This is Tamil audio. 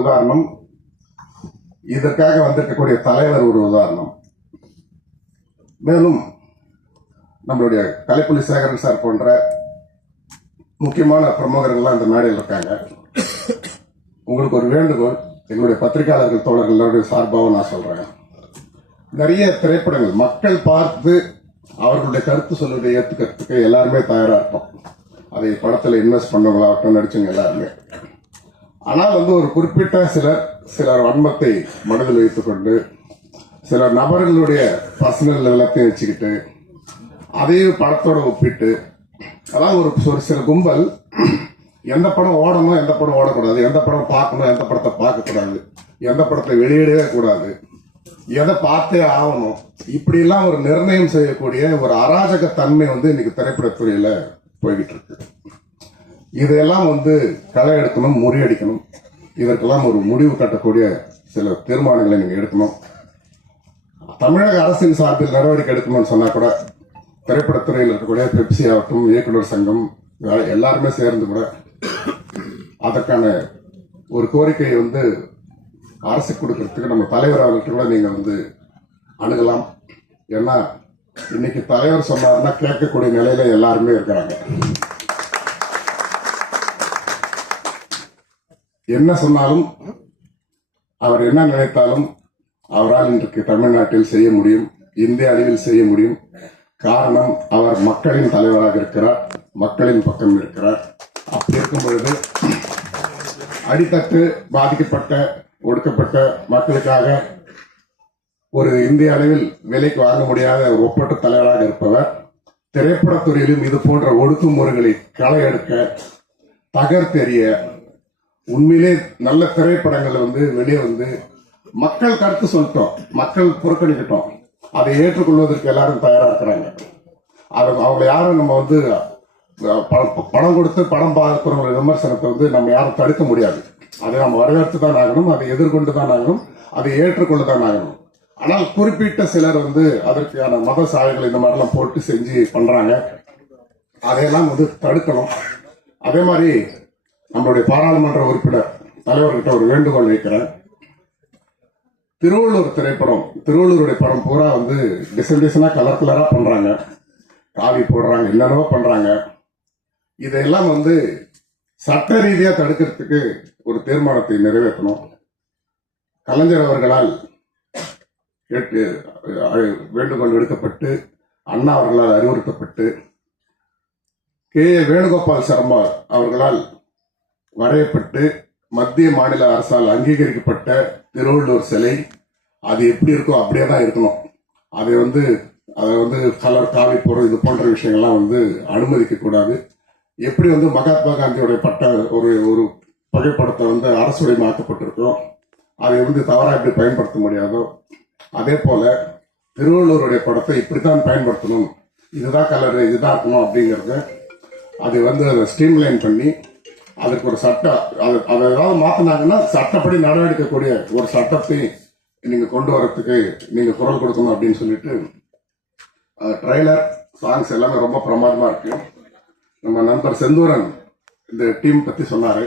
உதாரணம். இதற்காக வந்திருக்கக்கூடிய தலைவர் ஒரு உதாரணம். மேலும் நம்மளுடைய கலைப்புலி சேகரன் சார் போன்ற முக்கியமான பிரமுகர்கள்லாம் இந்த மேடையில் இருக்காங்க. உங்களுக்கு ஒரு வேண்டுகோள் எங்களுடைய பத்திரிகையாளர்கள் தோழர்களுடைய சார்பாக நான் சொல்றேன். நிறைய திரைப்படங்கள் மக்கள் பார்த்து அவர்களுடைய கருத்து சொல்வதை ஏற்றுக்கிறதுக்கு எல்லாருமே தயாரா இருக்கும் அதை படத்தில் இன்வெஸ்ட் பண்ணவங்களாகட்டும் நடிச்சவங்க எல்லாருமே. ஆனால் வந்து ஒரு குறிப்பிட்ட சிலர் சிலர் வன்மத்தை மனதில் வைத்துக்கொண்டு சில நபர்களுடைய பர்சனல் எல்லாத்தையும் வச்சுக்கிட்டு அதையும் படத்தோட ஒப்பிட்டு அதாவது ஒரு ஒரு சில கும்பல் எந்த படம் ஓடணும் எந்த படம் ஓடக்கூடாது எந்த படம் பார்க்கணும் எந்த படத்தை பார்க்கக்கூடாது எந்த படத்தை வெளியிடவே கூடாது எதை பார்த்தே ஆகணும் இப்படிலாம் ஒரு நிர்ணயம் செய்யக்கூடிய ஒரு அராஜக தன்மை வந்து இன்னைக்கு திரைப்படத்துறையில போய்கிட்டு இருக்கு. இதையெல்லாம் வந்து களை எடுக்கணும் முறியடிக்கணும் இதற்கெல்லாம் ஒரு முடிவு கட்டக்கூடிய சில தீர்மானங்களை நீங்கள் எடுக்கணும். தமிழக அரசின் சார்பில் நடவடிக்கை எடுக்கணும்னு சொன்னா கூட திரைப்படத்துறையில் இருக்கக்கூடிய பெப்சி ஆகட்டும் இயக்குனர் சங்கம் எல்லாருமே சேர்ந்து கூட அதற்கான ஒரு கோரிக்கையை வந்து அரசு கொடுக்கறதுக்கு நம்ம தலைவர் அவர்கிட்ட கூட நீங்க வந்து அணுகலாம். ஏன்னா இன்னைக்கு தலைவர் சொன்னார்னா கேட்கக்கூடிய நிலையில எல்லாருமே இருக்கிறாங்க. என்ன சொன்னாலும் அவர் என்ன நினைத்தாலும் அவரால் இன்றைக்கு தமிழ்நாட்டில் செய்ய முடியும் இந்திய அளவில் செய்ய முடியும். காரணம் அவர் மக்களின் தலைவராக இருக்கிறார் மக்களின் பக்கம் இருக்கிறார். அப்படி இருக்கும் பொழுது அடித்தட்டு பாதிக்கப்பட்ட ஒடுக்கப்பட்ட மக்களுக்காக ஒரு இந்திய அளவில் விலைக்கு வாங்க முடியாத ஒரு ஒப்பற்ற தலைவராக இருப்பவர் திரைப்படத்துறையிலும் இது போன்ற ஒடுக்குமுறைகளை களை எடுக்க தகர்த்தெறிய உண்மையிலே நல்ல திரைப்படங்கள் வந்து வெளியே வந்து மக்கள் கருத்து சொல்லிட்டோம். மக்கள் புறக்கணிக்கிட்டோம். அதை ஏற்றுக்கொள்வதற்கு எல்லாரும் தயாரா இருக்கிறாங்க. அது அவங்களை யாரும் நம்ம வந்து ப- பணம் கொடுத்து படம் பார்க்கிறவங்க விமர்சனத்தை வந்து நம்ம யாரும் தடுக்க முடியாது. அதை நம்ம வரவேற்று தான் ஆகணும் அதை எதிர்கொண்டு தான் ஆகணும் அதை ஏற்றுக்கொண்டு தான் ஆகணும். ஆனால் குறிப்பிட்ட சிலர் வந்து அதற்கான மத சாயங்கள் இந்த மாதிரிலாம் போட்டு செஞ்சு பண்றாங்க. அதையெல்லாம் வந்து தடுக்கணும். அதே மாதிரி நம்மளுடைய பாராளுமன்ற உறுப்பினர் தலைவர்கிட்ட ஒரு வேண்டுகோள் வைக்கிறேன். திருவள்ளூர் திரைப்படம் திருவள்ளூருடைய படம் பூரா வந்து டிசைன் டிசைனாக கலர் கலரா பண்றாங்க. காவி போடுறாங்க என்னென்னவோ பண்றாங்க. இதையெல்லாம் வந்து சட்ட ரீதியா தடுக்கிறதுக்கு ஒரு தீர்மானத்தை நிறைவேற்றணும். கலைஞர் அவர்களால் கேட்டு வேண்டுகோள் விடுக்கப்பட்டு அண்ணா அவர்களால் அறிவுறுத்தப்பட்டு கே வேணுகோபால் சர்மா அவர்களால் வரையப்பட்டு மத்திய மாநில அரசால் அங்கீகரிக்கப்பட்ட திருவள்ளூர் சிலை அது எப்படி இருக்கோ அப்படியே தான் இருக்கணும். அதை வந்து அதை வந்து கலர் காவி போடுறது இது போன்ற விஷயங்கள்லாம் வந்து அனுமதிக்க கூடாது எப்படி வந்து மகாத்மா காந்தியுடைய பட்ட ஒரு ஒரு புகைப்படத்தை வந்து அரசுடைமாக்கப்பட்டிருக்கோ அதை வந்து தவறாக எப்படி பயன்படுத்த முடியாதோ அதே போல திருவள்ளுவருடைய படத்தை இப்படித்தான் பயன்படுத்தணும். இதுதான் கலர் இதுதான் இருக்கணும் அப்படிங்கறத அதை வந்து அதை ஸ்ட்ரீம்லைன் பண்ணி அதற்கு ஒரு சட்டம் அது அதை ஏதாவது மாத்தினாங்கன்னா சட்டப்படி நடவடிக்கைக்கூடிய ஒரு சட்டத்தை நீங்க கொண்டு வரத்துக்கு நீங்க குரல் கொடுக்கணும் அப்படின்னு சொல்லிட்டு ட்ரைலர் சாங்ஸ் எல்லாமே ரொம்ப பிரமாதமா இருக்கு. நம்ம நண்பர் செந்தூரன் இந்த டீம் பத்தி சொன்னாரு.